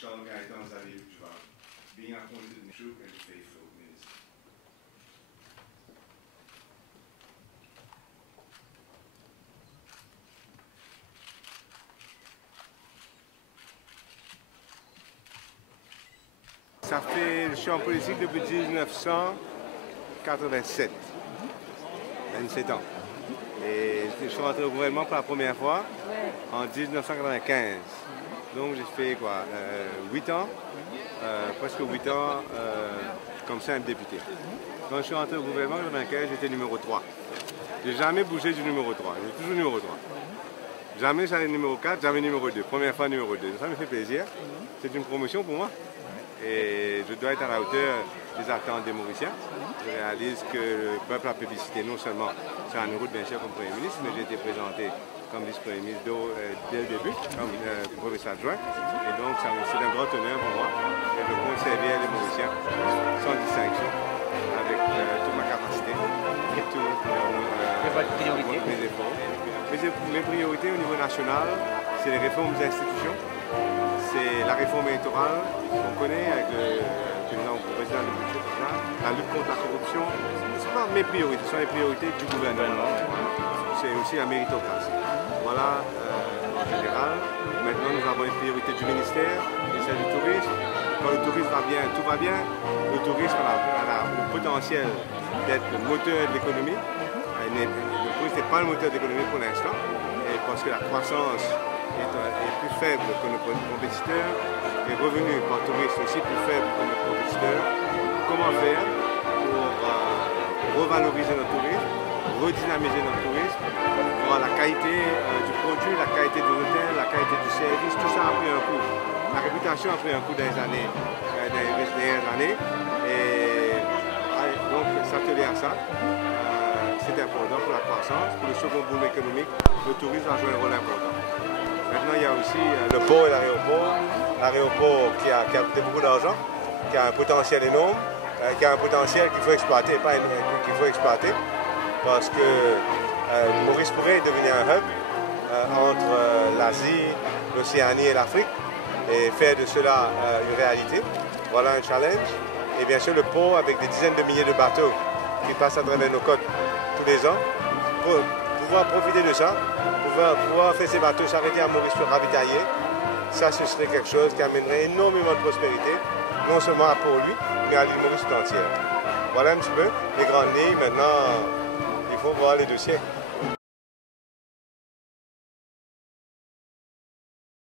Charles Gaëtan Xavier Duval, being appointed true and faithful minister. Je suis en politique depuis 1987, 27 ans. Et je suis rentré au gouvernement pour la première fois en 1995. Donc j'ai fait quoi, 8 ans, presque 8 ans comme simple député. Quand je suis rentré au gouvernement en 1995, j'étais numéro 3. Je n'ai jamais bougé du numéro 3, j'ai toujours numéro 3. Jamais j'allais numéro 4, jamais numéro 2. Première fois numéro 2. Ça me fait plaisir. C'est une promotion pour moi. Et je dois être à la hauteur des attentes des Mauriciens. Je réalise que le peuple a plébiscité non seulement Jean Roux bien sûr comme Premier ministre, mais j'ai été présenté comme vice-premier ministre dès le début, comme professeur adjoint. Et donc c'est un grand honneur pour moi. Et je compte servir les Mauriciens sans distinction, avec toute ma capacité et tous mes efforts. Mes priorités au niveau national, c'est les réformes des institutions. C'est la réforme électorale qu'on connaît avec le président de la lutte contre la corruption. Ce ne sont pas mes priorités, ce sont les priorités du gouvernement. C'est aussi la méritocratie. Voilà en général. Maintenant, nous avons les priorités du ministère, celle du tourisme. Quand le tourisme va bien, tout va bien. Le tourisme a le potentiel d'être le moteur de l'économie. Le tourisme n'est pas le moteur de l'économie pour l'instant, parce que la croissance est plus faible que nos compétiteurs, les revenus par touriste aussi plus faibles que nos compétiteurs. Comment faire pour revaloriser notre tourisme, redynamiser notre tourisme, pour la qualité du produit, la qualité de l'hôtel, la qualité du service, tout ça a pris un coup. La réputation a pris un coup dans les dernières années, et donc s'atteler à ça. C'est important pour la croissance, pour le second boom économique, le tourisme a joué un rôle important. Maintenant, il y a aussi le port et l'aéroport. L'aéroport qui a coûté beaucoup d'argent, qui a un potentiel énorme, qui a un potentiel qu'il faut exploiter, pas qu'il faut exploiter, parce que Maurice pourrait devenir un hub entre l'Asie, l'Océanie et l'Afrique, et faire de cela une réalité. Voilà un challenge. Et bien sûr, le port avec des dizaines de milliers de bateaux qui passent à travers nos côtes tous les ans, pour pouvoir profiter de ça, pouvoir faire ces bateaux s'arrêter à Maurice pour ravitailler, ça ce serait quelque chose qui amènerait énormément de prospérité, non seulement pour lui, mais à l'île Maurice tout entière. Voilà un petit peu les grandes lignes. Maintenant, il faut voir les dossiers.